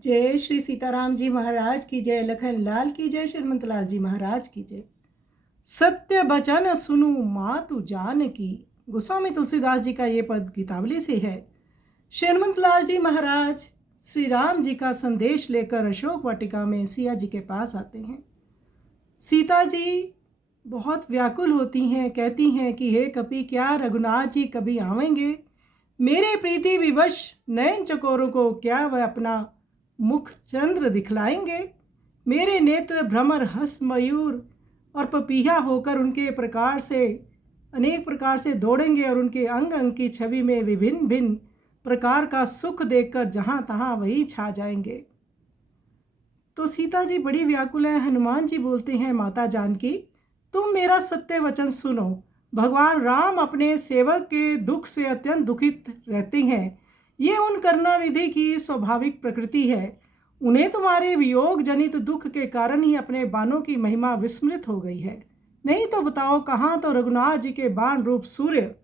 जय श्री सीताराम जी महाराज की जय, लखन लाल की जय, श्रीमंत लाल जी महाराज की जय। सत्य बचन सुनु मातु जान की। गोस्वामी तुलसीदास जी का ये पद गीतावली से है। श्रीमंत लाल जी महाराज श्री राम जी का संदेश लेकर अशोक वाटिका में सिया जी के पास आते हैं। सीता जी बहुत व्याकुल होती हैं, कहती हैं कि हे कपि, क्या रघुनाथ जी कभी आवेंगे? मेरे प्रीति विवश नयन चकोरों को क्या वह अपना मुख चंद्र दिखलाएंगे? मेरे नेत्र भ्रमर हंस मयूर और पपीहा होकर उनके प्रकार से अनेक प्रकार से दौड़ेंगे और उनके अंग अंग की छवि में विभिन्न भिन्न प्रकार का सुख देखकर जहाँ तहाँ वही छा जाएंगे। तो सीता जी बड़ी व्याकुल है। हनुमान जी बोलते हैं, माता जानकी, तुम मेरा सत्य वचन सुनो। भगवान राम अपने सेवक के दुख से अत्यंत दुखित रहते हैं। ये उन करुणानिधि की स्वाभाविक प्रकृति है। उन्हें तुम्हारे वियोग जनित दुख के कारण ही अपने बाणों की महिमा विस्मृत हो गई है। नहीं तो बताओ, कहाँ तो रघुनाथ जी के बाण रूप सूर्य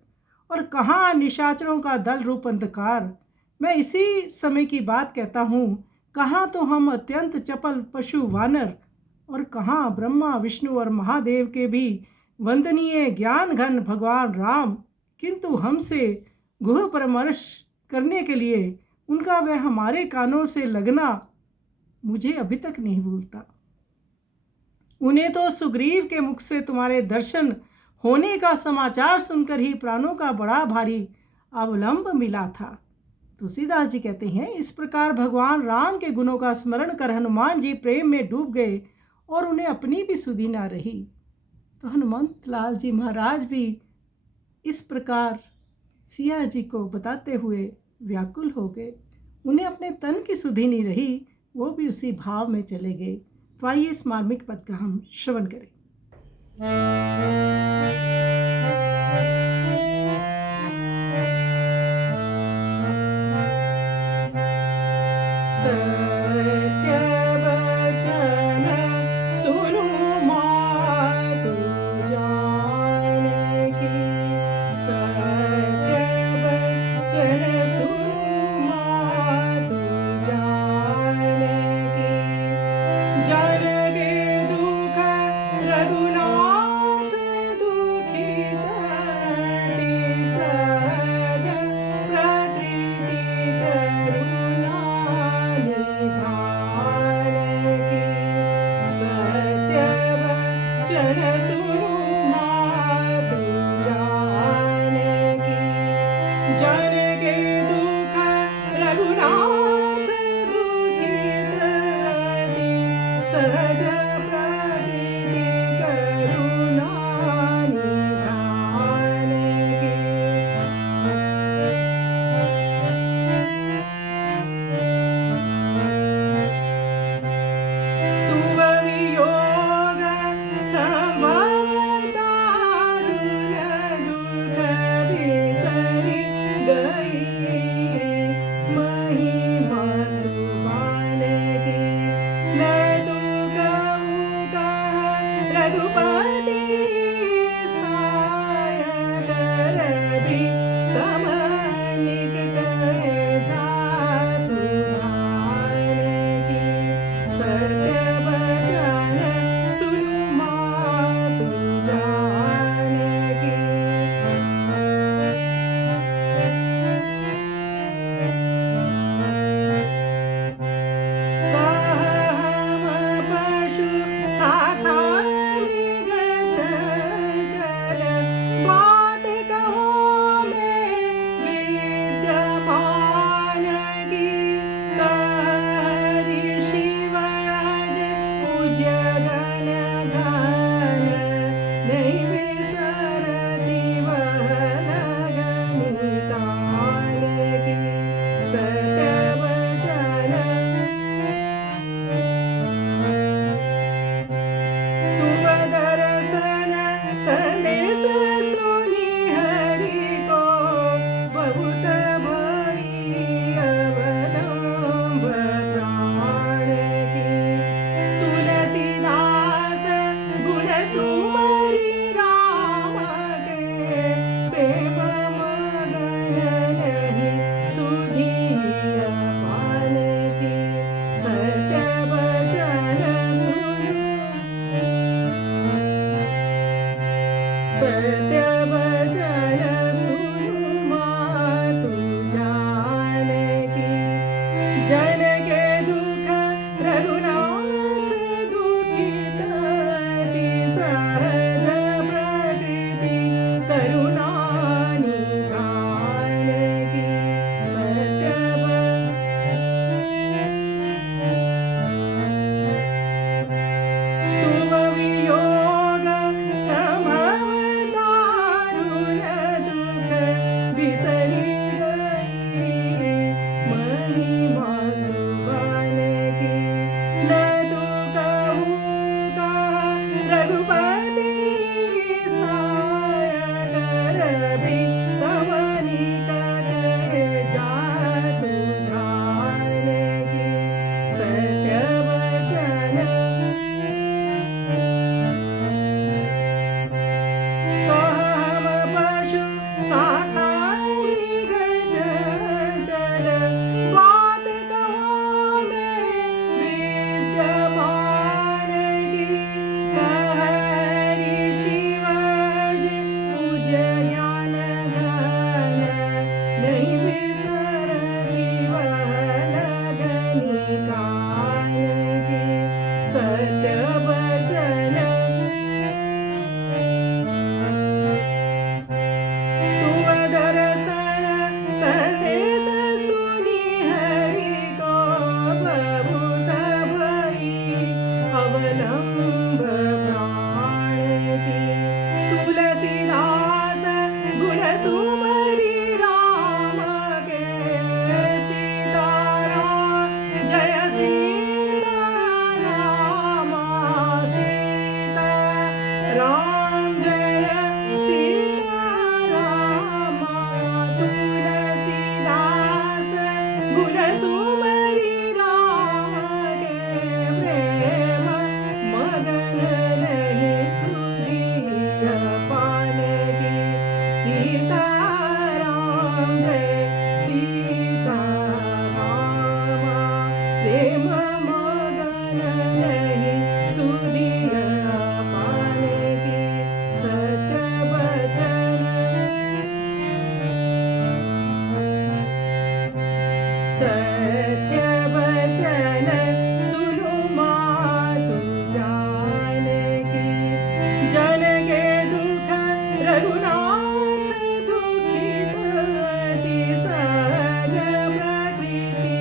और कहाँ निशाचरों का दल रूप अंधकार। मैं इसी समय की बात कहता हूँ। कहाँ तो हम अत्यंत चपल पशु वानर और कहाँ ब्रह्मा विष्णु और महादेव के भी वंदनीय ज्ञान घन भगवान राम। किंतु हमसे गुह परामर्श करने के लिए उनका वह हमारे कानों से लगना मुझे अभी तक नहीं भूलता। उन्हें तो सुग्रीव के मुख से तुम्हारे दर्शन होने का समाचार सुनकर ही प्राणों का बड़ा भारी अवलंब मिला था। तुलसीदास जी कहते हैं, इस प्रकार भगवान राम के गुणों का स्मरण कर हनुमान जी प्रेम में डूब गए और उन्हें अपनी भी सुधि ना रही। तो हनुमंत लाल जी महाराज भी इस प्रकार सिया जी को बताते हुए व्याकुल हो गए। उन्हें अपने तन की सुधि नहीं रही, वो भी उसी भाव में चले गए। तो आइए इस मार्मिक पद का हम श्रवण करें। सत्य वचन सुनु मातु जानकी। सत्य वचन सुनु मातु जानकी। जन के दुख रघुनाथ दुखित सहज प्रकृति करुणा सुमरि राम के प्रेम मगन नहीं सुधिय पान की सीताराम जय सीताराम प्रेम मगन नहीं सुधिय पान की सत्य वचन सत्य वचन सुनु मातु जानकी जन के दुख रघुनाथ दुखित अति सहज प्रकृति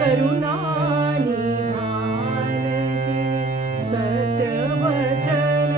करुणा निधान की सत्य वचन